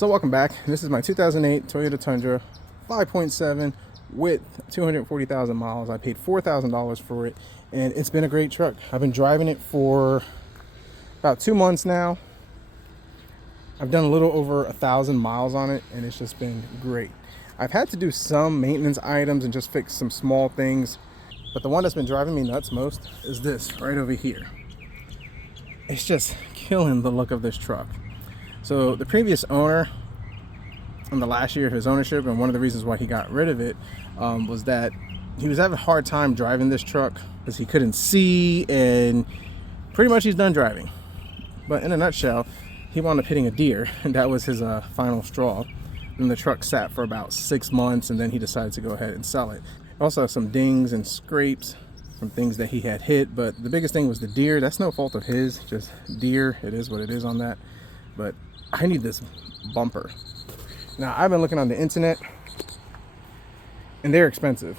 So welcome back. This is my 2008 Toyota Tundra 5.7 with 240,000 miles. I paid $4,000 for it, and it's been a great truck. I've been driving it for about 2 months now. I've done a little over 1,000 miles on it, and it's just been great. I've had to do some maintenance items and just fix some small things, but the one that's been driving me nuts most is this right over here. It's just killing the look of this truck. So the previous owner, in the last year of his ownership, and one of the reasons why he got rid of it was that he was having a hard time driving this truck because he couldn't see, and pretty much he's done driving. But in a nutshell, he wound up hitting a deer, and that was his final straw. And the truck sat for about 6 months, and then he decided to go ahead and sell it. Also some dings and scrapes from things that he had hit, but the biggest thing was the deer. That's no fault of his, just deer. It is what it is on that. But I need this bumper. Now, I've been looking on the internet, and they're expensive.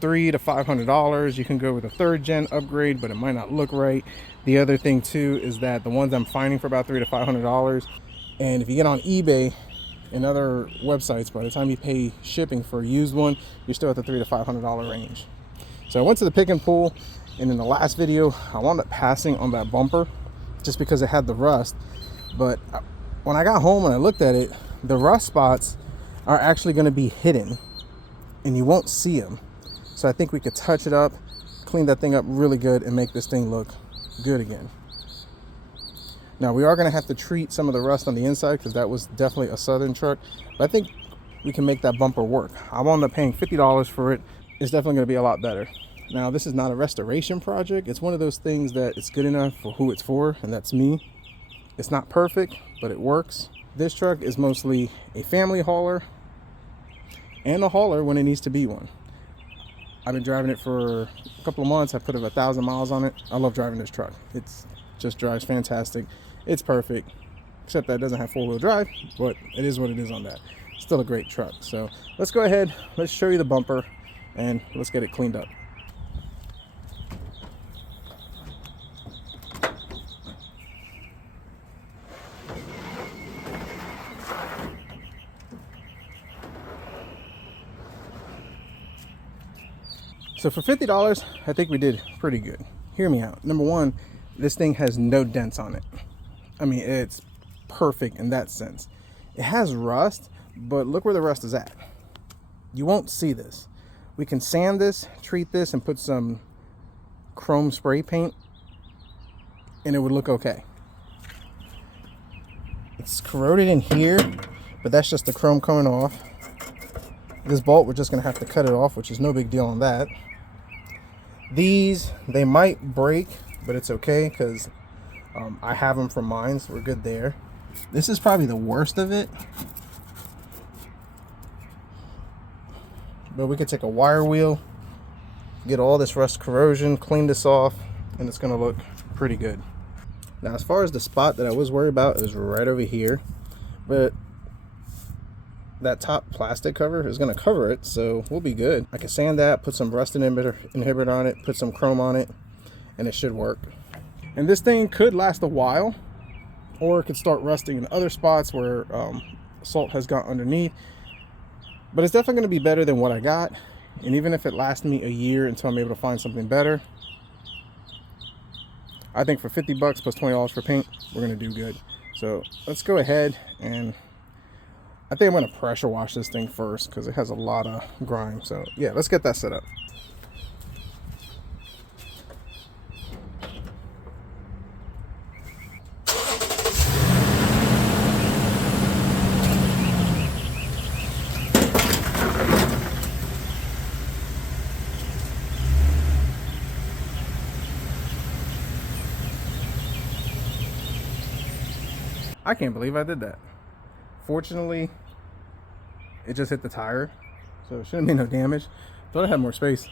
$300 to $500. You can go with a 3rd gen upgrade, but it might not look right. The other thing too is that the ones I'm finding for about $300 to $500, and if you get on eBay and other websites, by the time you pay shipping for a used one, you're still at the $300 to $500 range. So I went to the pick and pull, and in the last video, I wound up passing on that bumper just because it had the rust. But when I got home and I looked at it, the rust spots are actually going to be hidden and you won't see them. So I think we could touch it up, clean that thing up really good, and make this thing look good again. Now, we are going to have to treat some of the rust on the inside because that was definitely a Southern truck, but I think we can make that bumper work. I wound up paying $50 for it. It's definitely going to be a lot better. Now, this is not a restoration project. It's one of those things that it's good enough for who it's for, and that's me. It's not perfect, but it works. This truck is mostly a family hauler and a hauler when it needs to be one. I've been driving it for a couple of months. I put 1,000 miles on it. I love driving this truck. It's just drives fantastic. It's perfect, except that it doesn't have 4-wheel drive, but it is what it is on that. It's still a great truck. So let's go ahead, let's show you the bumper, and let's get it cleaned up. So for $50, I think we did pretty good. Hear me out. Number one, this thing has no dents on it. I mean, it's perfect in that sense. It has rust, but look where the rust is at. You won't see this. We can sand this, treat this, and put some chrome spray paint, and it would look okay. It's corroded in here, but that's just the chrome coming off. This bolt, we're just gonna have to cut it off, which is no big deal on that. These, they might break, but it's okay because I have them from mine, so we're good there. This is probably the worst of it, but we could take a wire wheel, get all this rust corrosion, clean this off, and it's gonna look pretty good. Now, as far as the spot that I was worried about is right over here, but that top plastic cover is going to cover it, so we'll be good. I can sand that, put some rust inhibitor on it, put some chrome on it, and it should work. And this thing could last a while, or it could start rusting in other spots where salt has got underneath, but it's definitely going to be better than what I got. And even if it lasts me a year until I'm able to find something better, I think for $50 plus $20 for paint, we're going to do good. So let's go ahead, and I think I'm going to pressure wash this thing first because it has a lot of grime. So yeah, let's get that set up. I can't believe I did that. Fortunately, it just hit the tire, so it shouldn't be no damage. Thought I had more space.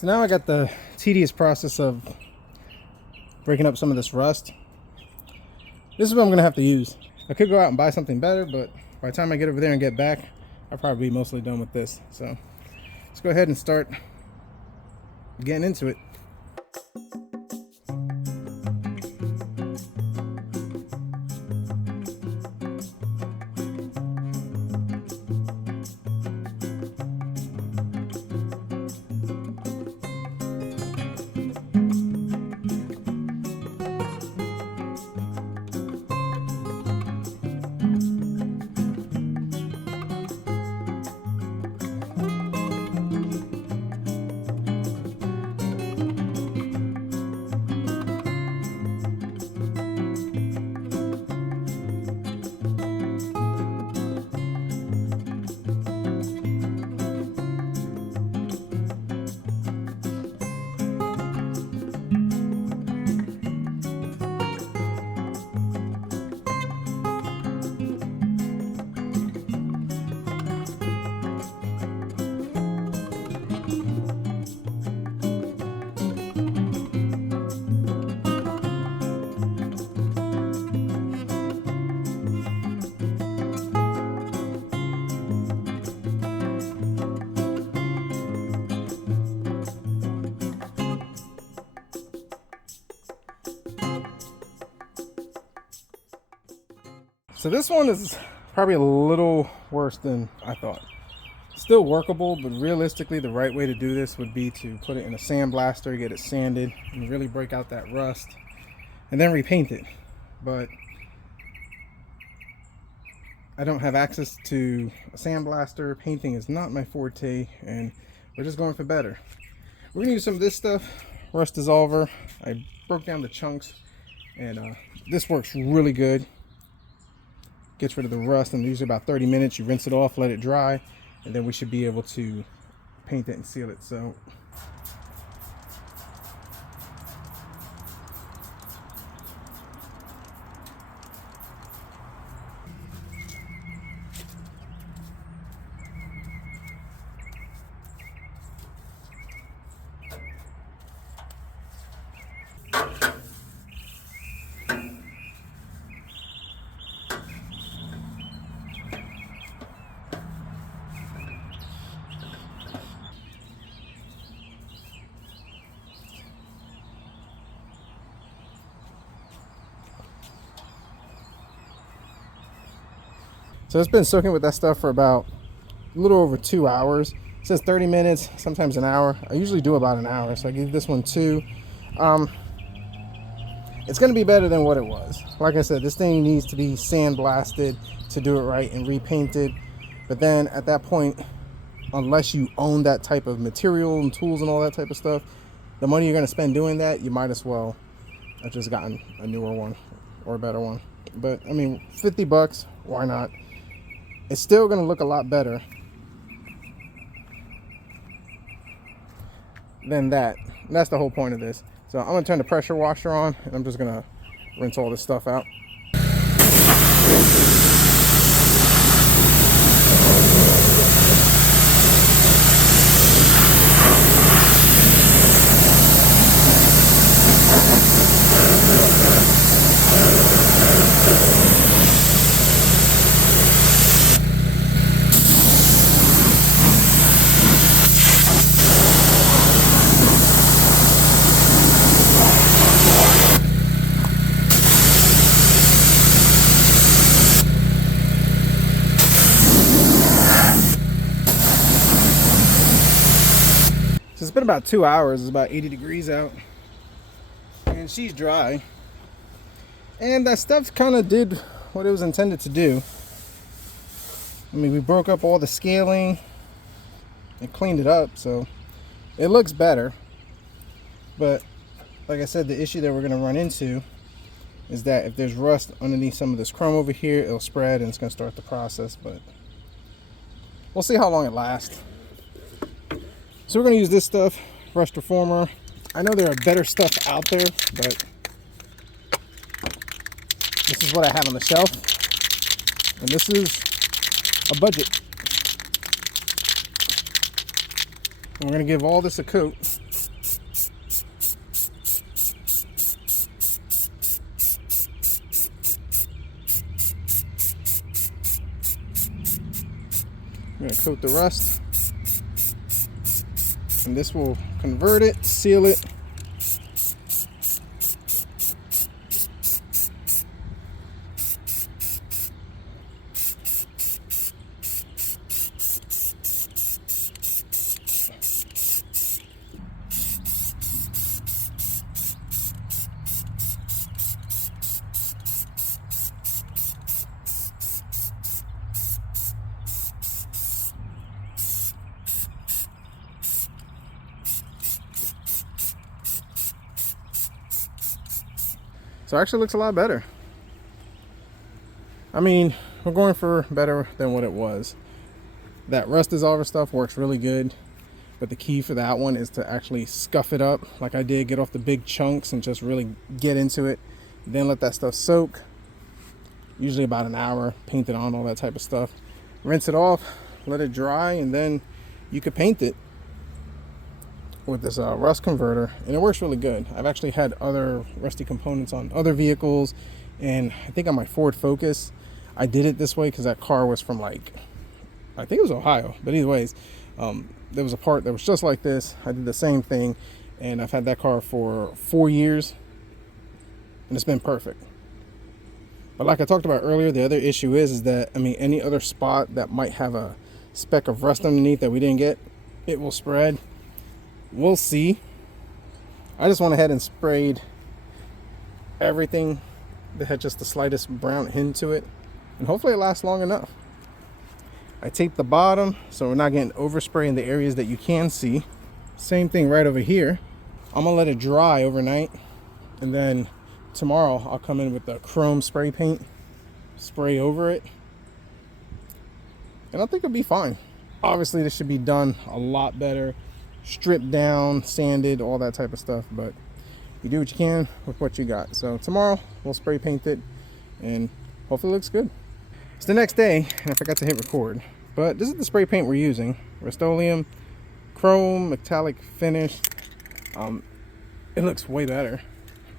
So now I got the tedious process of breaking up some of this rust. This is what I'm gonna have to use. I could go out and buy something better, but by the time I get over there and get back, I'll probably be mostly done with this. So let's go ahead and start getting into it. So this one is probably a little worse than I thought. Still workable, but realistically the right way to do this would be to put it in a sandblaster, get it sanded, and really break out that rust, and then repaint it. But I don't have access to a sandblaster. Painting is not my forte, and we're just going for better. We're gonna use some of this stuff, rust dissolver. I broke down the chunks, and this works really good. Gets rid of the rust, and usually about 30 minutes. You rinse it off, let it dry, and then we should be able to paint it and seal it. So it's been soaking with that stuff for about a little over 2 hours. It says 30 minutes, sometimes an hour. I usually do about an hour, so I give this one 2. It's going to be better than what it was. Like I said, this thing needs to be sandblasted to do it right and repainted. But then at that point, unless you own that type of material and tools and all that type of stuff, the money you're going to spend doing that, you might as well have just gotten a newer one or a better one. But I mean, 50 bucks, why not? It's still going to look a lot better than that. And that's the whole point of this. So I'm going to turn the pressure washer on, and I'm just going to rinse all this stuff out. So it's been about 2 hours. It's about 80 degrees out, and she's dry. And that stuff kind of did what it was intended to do. I mean, we broke up all the scaling and cleaned it up, so it looks better. But like I said, the issue that we're going to run into is that if there's rust underneath some of this chrome over here, it'll spread and it's going to start the process. But we'll see how long it lasts. So we're going to use this stuff, Rust Reformer. I know there are better stuff out there, but this is what I have on the shelf, and this is a budget. We're gonna give all this a coat. I'm gonna coat the rust, and this will convert it, seal it. So it actually looks a lot better. I mean, we're going for better than what it was. That rust dissolver stuff works really good, but the key for that one is to actually scuff it up like I did, get off the big chunks and just really get into it. Then let that stuff soak, usually about an hour, paint it on, all that type of stuff. Rinse it off, let it dry, and then you could paint it with this rust converter, and it works really good. I've actually had other rusty components on other vehicles, and I think on my Ford Focus I did it this way because that car was from, like, I think it was Ohio, but anyways, there was a part that was just like this. I did the same thing, and I've had that car for 4 years, and it's been perfect. But like I talked about earlier, the other issue is that, I mean, any other spot that might have a speck of rust underneath that we didn't get, it will spread. We'll see. I just went ahead and sprayed everything that had just the slightest brown hint to it, and hopefully it lasts long enough. I taped the bottom so we're not getting overspray in the areas that you can see. Same thing right over here. I'm gonna let it dry overnight, and then tomorrow I'll come in with the chrome spray paint, spray over it, and I think it'll be fine. Obviously this should be done a lot better, stripped down, sanded, all that type of stuff, but you do what you can with what you got. So tomorrow we'll spray paint it, and hopefully it looks good. It's the next day, and I forgot to hit record, but this is the spray paint we're using. Rust-Oleum chrome metallic finish. It looks way better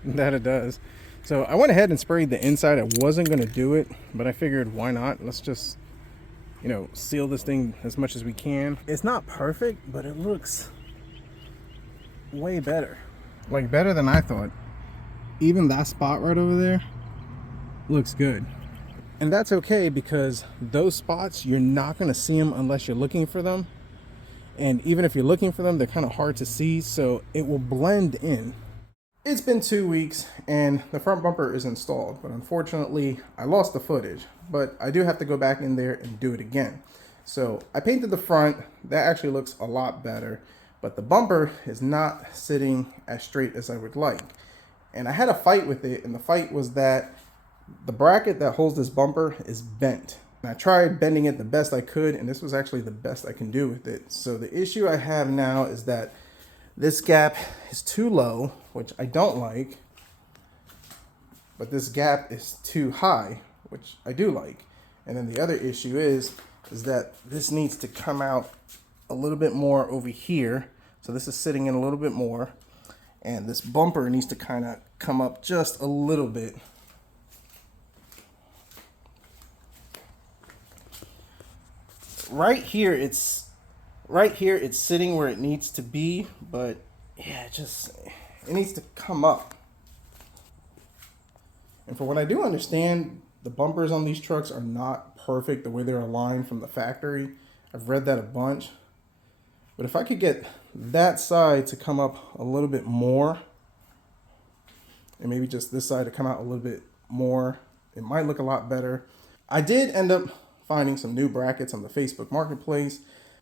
than it does. So I went ahead and sprayed the inside. I wasn't going to do it, but I figured, why not? Let's just, you know, seal this thing as much as we can. It's not perfect, but it looks way better. Like, better than I thought. Even that spot right over there looks good. And that's okay, because those spots, you're not going to see them unless you're looking for them. And even if you're looking for them, they're kind of hard to see, so it will blend in. It's been 2 weeks and the front bumper is installed, but unfortunately I lost the footage, but I do have to go back in there and do it again. So I painted the front. That actually looks a lot better, but the bumper is not sitting as straight as I would like. And I had a fight with it, and the fight was that the bracket that holds this bumper is bent. And I tried bending it the best I could, and this was actually the best I can do with it. So the issue I have now is that this gap is too low, which I don't like, but this gap is too high, which I do like. And then the other issue is that this needs to come out a little bit more over here. So this is sitting in a little bit more, and this bumper needs to kind of come up just a little bit. Right here it's sitting where it needs to be, but yeah, it needs to come up. And for what I do understand, the bumpers on these trucks are not perfect the way they're aligned from the factory. I've read that a bunch. But if I could get that side to come up a little bit more, and maybe just this side to come out a little bit more, it might look a lot better. I did end up finding some new brackets on the Facebook Marketplace,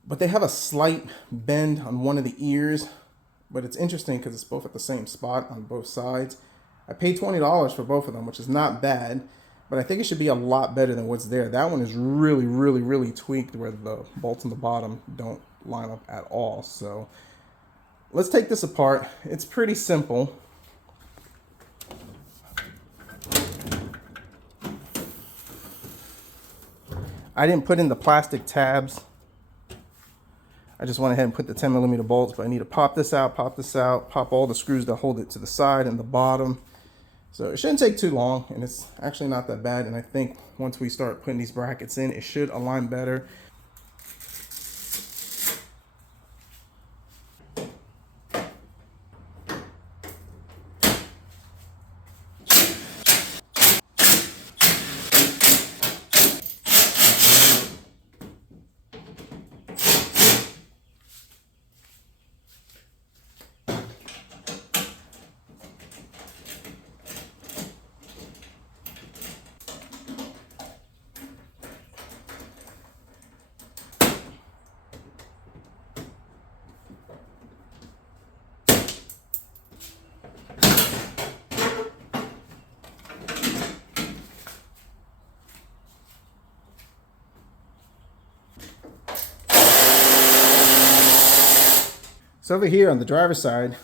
but they have a slight bend on one of the ears. But it's interesting because it's both at the same spot on both sides. I paid $20 for both of them, which is not bad, but I think it should be a lot better than what's there. That one is really, really, really tweaked where the bolts on the bottom don't line up at all. So let's take this apart. It's pretty simple. I didn't put in the plastic tabs. I just went ahead and put the 10mm bolts, but I need to pop this out, pop all the screws that hold it to the side and the bottom. So it shouldn't take too long, and it's actually not that bad. And I think once we start putting these brackets in, it should align better. So over here on the driver's side,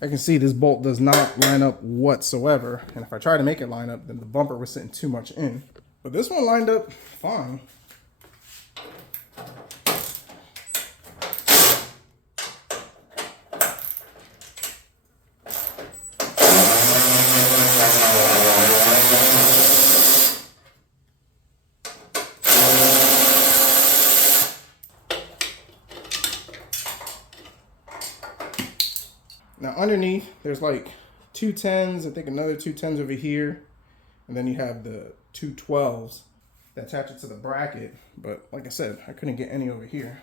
I can see this bolt does not line up whatsoever. And if I try to make it line up, then the bumper was sitting too much in. But this one lined up fine. Now underneath, there's like two 10s, I think another two 10s over here. And then you have the two 12s that attach it to the bracket. But like I said, I couldn't get any over here.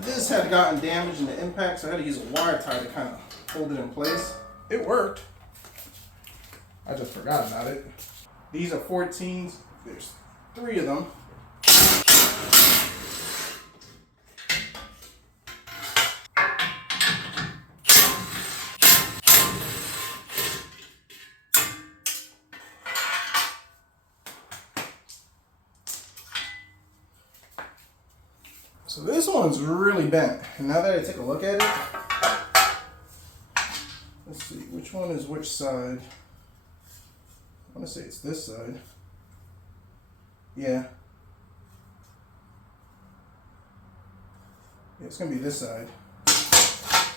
This had gotten damaged in the impact, so I had to use a wire tie to kind of hold it in place. It worked. I just forgot about it. These are 14s. There's 3 of them. So this one's really bent. And now that I take a look at it, let's see, which one is which side? I want to say it's this side. Yeah. It's going to be this side. I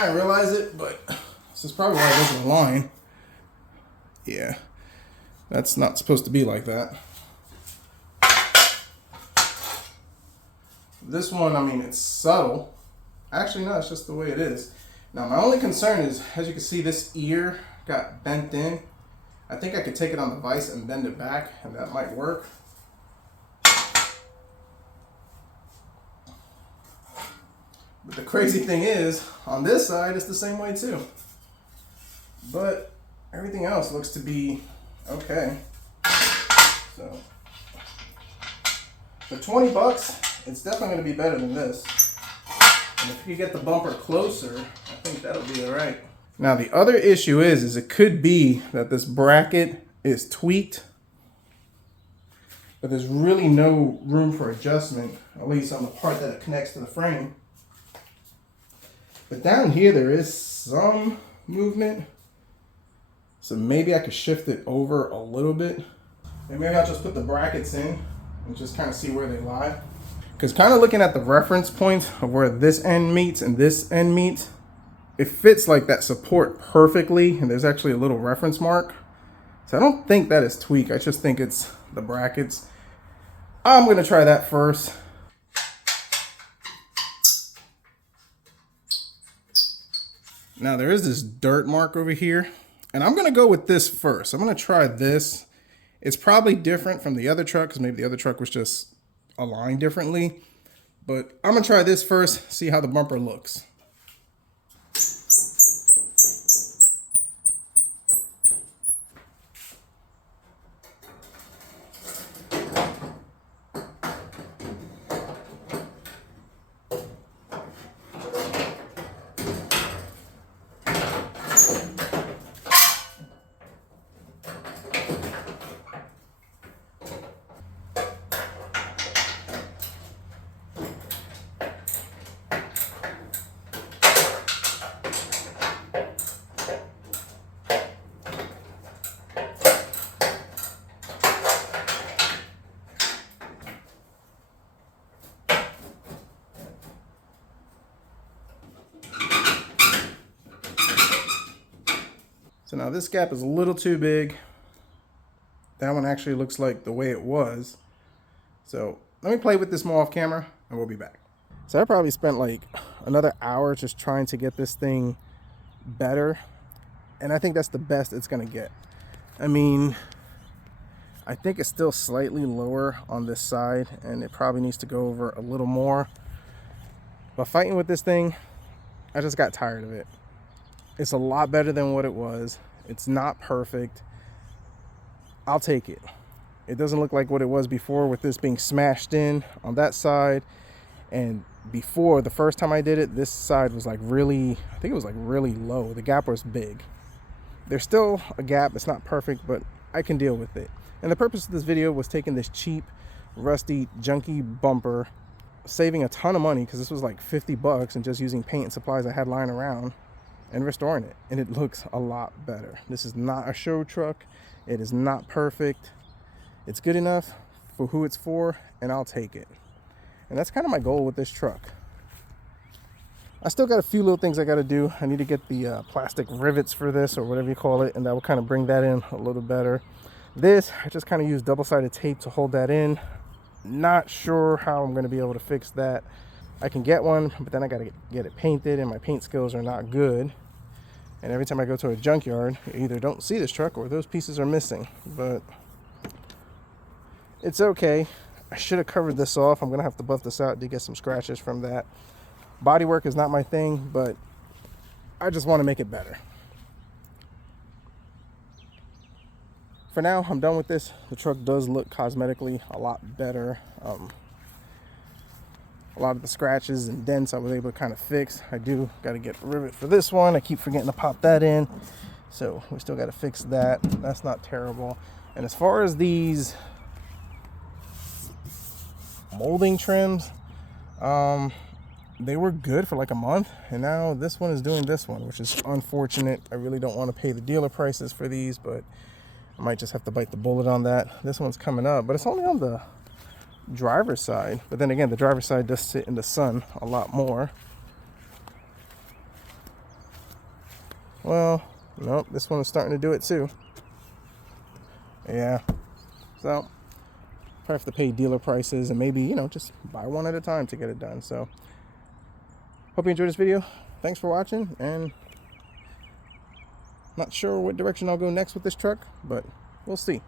didn't realize it, but this is probably why it doesn't align. Yeah. That's not supposed to be like that. This one, I mean, it's subtle. Actually, no, it's just the way it is. Now, my only concern is, as you can see, this ear got bent in. I think I could take it on the vise and bend it back, and that might work. But the crazy thing is, on this side, it's the same way too. But everything else looks to be okay. So, for 20 bucks, it's definitely going to be better than this. And if you get the bumper closer, I think that'll be all right. Now the other issue is it could be that this bracket is tweaked, but there's really no room for adjustment, at least on the part that it connects to the frame. But down here there is some movement, so maybe I could shift it over a little bit. And maybe I'll just put the brackets in and just kind of see where they lie. Because kind of looking at the reference point of where this end meets and this end meets, it fits like that support perfectly, and there's actually a little reference mark. So I don't think that is tweak. I just think it's the brackets. I'm gonna try that first. Now there is this dirt mark over here, and I'm gonna go with this first. I'm gonna try this. It's probably different from the other truck, because maybe the other truck was just aligned differently. But I'm gonna try this first, see how the bumper looks. So now this gap is a little too big. That one actually looks like the way it was. So let me play with this more off camera and we'll be back. So I probably spent like another hour just trying to get this thing better. And I think that's the best it's gonna get. I mean, I think it's still slightly lower on this side and it probably needs to go over a little more. But fighting with this thing, I just got tired of it. It's a lot better than what it was. It's not perfect. I'll take it. It doesn't look like what it was before with this being smashed in on that side. And before, the first time I did it, this side was like really, I think it was like really low. The gap was big. There's still a gap. It's not perfect, but I can deal with it. And the purpose of this video was taking this cheap, rusty, junky bumper, saving a ton of money because this was like 50 bucks and just using paint and supplies I had lying around and restoring it. And it looks a lot better. This is not a show truck. It is not perfect. It's good enough for who it's for, and I'll take it. And that's kind of my goal with this truck. I still got a few little things I got to do. I need to get the plastic rivets for this, or whatever you call it, and that will kind of bring that in a little better. This, I just kind of used double-sided tape to hold that in. Not sure how I'm going to be able to fix that. I can get one, but then I got to get it painted, and my paint skills are not good. And every time I go to a junkyard, you either don't see this truck or those pieces are missing. But it's okay. I should have covered this off. I'm going to have to buff this out to get some scratches from that. Bodywork is not my thing, but I just want to make it better. For now, I'm done with this. The truck does look cosmetically a lot better. A lot of the scratches and dents I was able to kind of fix. I do got to get a rivet for this one. I keep forgetting to pop that in. So we still got to fix that. That's not terrible. And as far as these molding trims, they were good for like a month. And now this one is doing this one, which is unfortunate. I really don't want to pay the dealer prices for these, but I might just have to bite the bullet on that. This one's coming up, but it's only on the driver's side. But then again, the driver's side does sit in the sun a lot more. Well, nope, this one is starting to do it too. Yeah, so probably have to pay dealer prices and maybe, you know, just buy one at a time to get it done. So hope you enjoyed this video. Thanks for watching, and not sure what direction I'll go next with this truck, but we'll see.